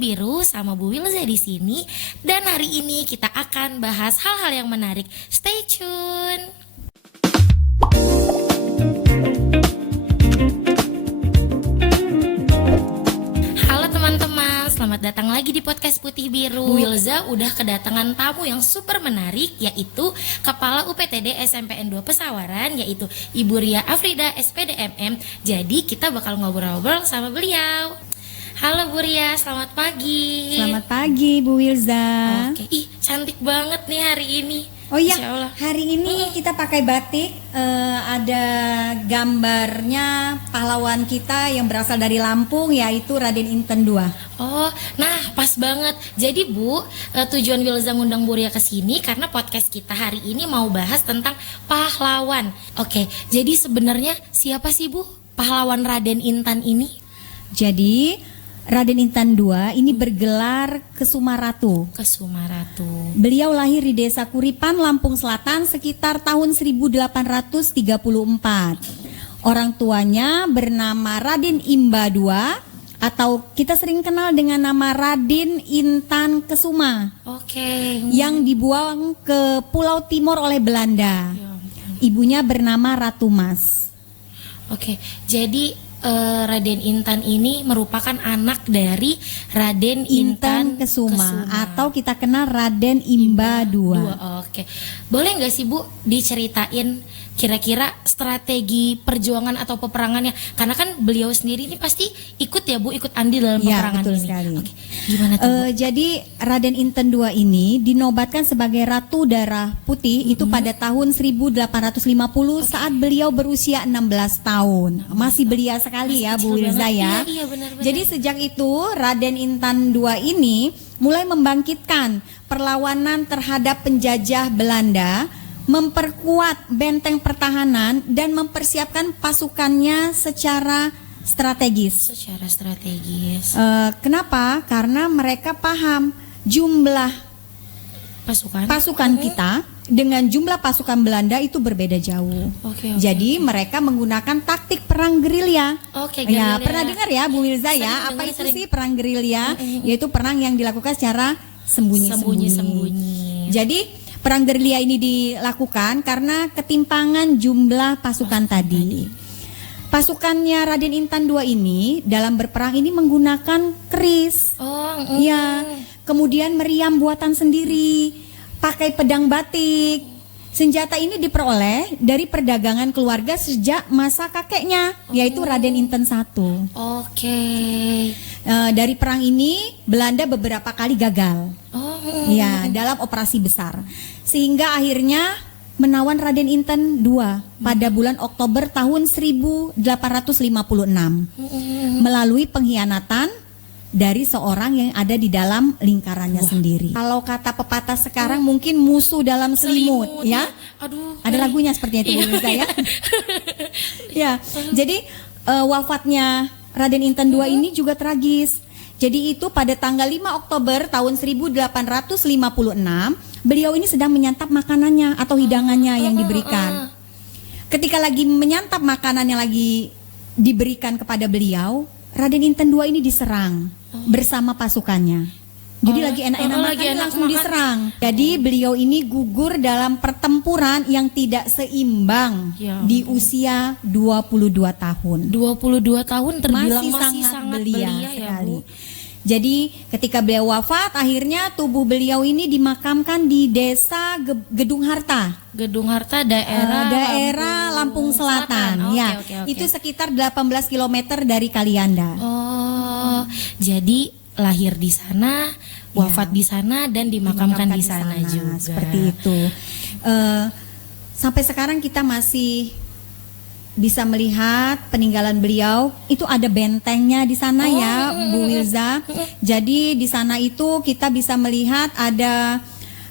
Biru sama Bu Wilza di sini. Dan hari ini kita akan bahas hal-hal yang menarik. Stay tune. Halo teman-teman, selamat datang lagi di podcast Putih Biru. Bu Wilza udah kedatangan tamu yang super menarik, yaitu Kepala UPTD SMPN 2 Pesawaran, yaitu Ibu Ria Afrida SPDMM. Jadi kita bakal ngobrol-ngobrol sama beliau. Halo Bu Ria, selamat pagi. Selamat pagi Bu Wilza. Oke, cantik banget nih hari ini. Oh iya, Insya Allah. hari ini kita pakai batik, ada gambarnya pahlawan kita yang berasal dari Lampung, yaitu Raden Inten II. Oh, nah pas banget. Jadi Bu, tujuan Wilza ngundang Bu Ria ke sini karena podcast kita hari ini mau bahas tentang pahlawan. Oke, jadi sebenarnya siapa sih Bu pahlawan Raden Intan ini? Jadi Raden Intan II ini bergelar Kesumaratu. Kesumaratu. Beliau lahir di Desa Kuripan, Lampung Selatan sekitar tahun 1834. Orang tuanya bernama Raden Imba II, atau kita sering kenal dengan nama Raden Intan Kesuma. Oke. Yang dibuang ke Pulau Timor oleh Belanda. Ibunya bernama Ratu Mas. Oke, jadi Raden Intan ini merupakan anak dari Raden Intan Kesuma, atau kita kenal Raden Imba II. Oke, boleh nggak sih Bu diceritain kira-kira strategi perjuangan atau peperangannya? Karena kan beliau sendiri ini pasti ikut ya Bu, ikut andil dalam peperangan betul ini. sekali. Oke, gimana tuh Bu? Jadi Raden Inten II ini dinobatkan sebagai Ratu Darah Putih itu pada tahun 1850 saat beliau berusia 16 tahun. Masih belia sekali ya Bu Wilza ya. Iya, benar-benar. Jadi sejak itu Raden Intan II ini mulai membangkitkan perlawanan terhadap penjajah Belanda, memperkuat benteng pertahanan dan mempersiapkan pasukannya secara strategis. Secara strategis. Kenapa? Karena mereka paham jumlah pasukan kita dengan jumlah pasukan Belanda itu berbeda jauh. Oke. Jadi mereka menggunakan taktik perang gerilya. Oke, Ya, gerilya. pernah dengar ya Bu Wilza ya? Apa itu sih perang gerilya? Yaitu perang yang dilakukan secara sembunyi-sembunyi. Jadi perang gerilya ini dilakukan karena ketimpangan jumlah pasukan tadi. Pasukannya Raden Intan II ini dalam berperang ini menggunakan keris. Ya, kemudian meriam buatan sendiri, pakai pedang batik. Senjata ini diperoleh dari perdagangan keluarga sejak masa kakeknya, yaitu Raden Inten I. Oke. Dari perang ini Belanda beberapa kali gagal. Ya, dalam operasi besar. Sehingga akhirnya menawan Raden Inten II pada bulan Oktober tahun 1856 melalui pengkhianatan dari seorang yang ada di dalam lingkarannya sendiri. Kalau kata pepatah sekarang mungkin musuh dalam selimut ya. Aduh. Ada lagunya seperti itu Bu Wilza ya. Ya, jadi wafatnya Raden Inten II ini juga tragis. Jadi itu pada tanggal 5 Oktober tahun 1856 beliau ini sedang menyantap makanannya atau hidangannya yang diberikan. Ketika lagi menyantap makanan yang lagi diberikan kepada beliau, Raden Inten II ini diserang bersama pasukannya. Jadi lagi enak-enak makan langsung diserang. Jadi beliau ini gugur dalam pertempuran yang tidak seimbang di usia 22 tahun. 22 tahun terbilang Masih sangat belia sekali. Ya, Bu. Jadi ketika beliau wafat, akhirnya tubuh beliau ini dimakamkan di desa Gedung Harta. Gedung Harta daerah Lampung Selatan. Ya, Oke. itu sekitar 18 km dari Kalianda. Oh, jadi lahir di sana, wafat di sana dan dimakamkan di sana juga. Seperti itu. Sampai sekarang kita masih bisa melihat peninggalan beliau. Itu ada bentengnya di sana ya Bu Wilza. Jadi di sana itu kita bisa melihat ada,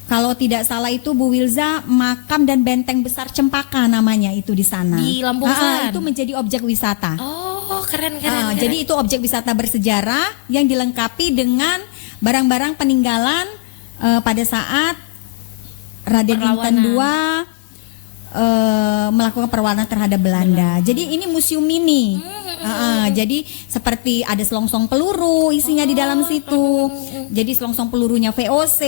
kalau tidak salah itu Bu Wilza, makam dan benteng besar Cempaka namanya itu di sana. Di Lampung Selatan. Itu menjadi objek wisata. Oh, keren. Jadi itu objek wisata bersejarah yang dilengkapi dengan barang-barang peninggalan pada saat Raden Inten II melakukan perlawanan terhadap Belanda. Jadi ini museum mini. Jadi seperti ada selongsong peluru isinya di dalam situ. Jadi selongsong pelurunya VOC,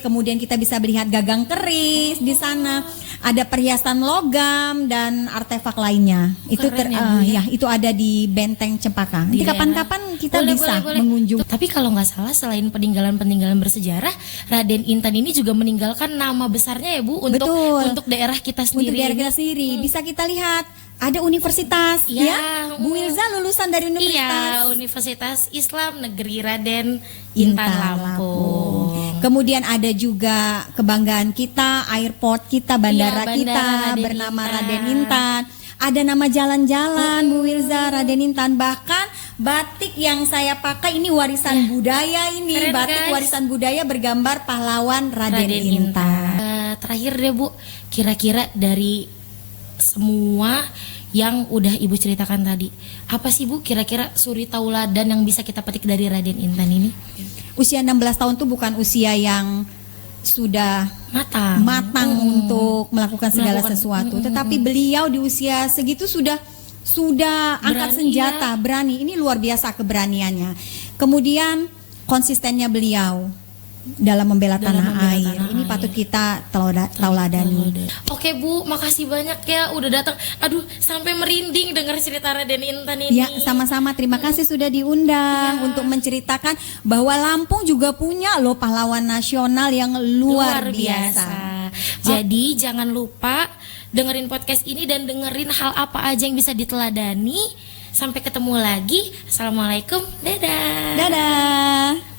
kemudian kita bisa melihat gagang keris di sana. Ada perhiasan logam dan artefak lainnya. Itu Keren ya, Bu, ya? itu ada di Benteng Cempaka. Nanti Di daerah. kapan-kapan kita Boleh, bisa boleh. mengunjungi. Tapi kalau nggak salah selain peninggalan-peninggalan bersejarah, Raden Intan ini juga meninggalkan nama besarnya ya Bu untuk Betul. untuk daerah kita Untuk sendiri. daerah kita sendiri bisa kita lihat ada universitas Iya, ya. Bu Wilza lulusan dari universitas Iya, Universitas Islam Negeri Raden Intan Lampung. Kemudian ada juga kebanggaan kita, airport kita, bandara Bandara kita Raden bernama Intan. Raden Intan. Ada nama jalan-jalan Bu Wilza, Raden Intan. Bahkan batik yang saya pakai ini warisan budaya ini. Keren, Batik guys. warisan budaya bergambar pahlawan Raden, Intan. Terakhir deh Bu, kira-kira dari semua yang udah Ibu ceritakan tadi, apa sih Bu kira-kira suri tauladan yang bisa kita petik dari Raden Intan ini? Usia 16 tahun tuh bukan usia yang sudah matang untuk melakukan segala sesuatu, tetapi beliau di usia segitu sudah angkat Berani, senjata, berani. Ini luar biasa keberaniannya. Kemudian konsistennya beliau dalam membela tanah air. Ini patut kita tauladani. Oke Bu, makasih banyak ya udah datang. Aduh, sampai merinding dengar cerita Raden Intan ini. Ya, sama-sama. Terima kasih sudah diundang untuk menceritakan bahwa Lampung juga punya loh pahlawan nasional yang luar biasa. Jadi jangan lupa dengerin podcast ini dan dengerin hal apa aja yang bisa diteladani. Sampai ketemu lagi. Assalamualaikum. Dadah. Dadah.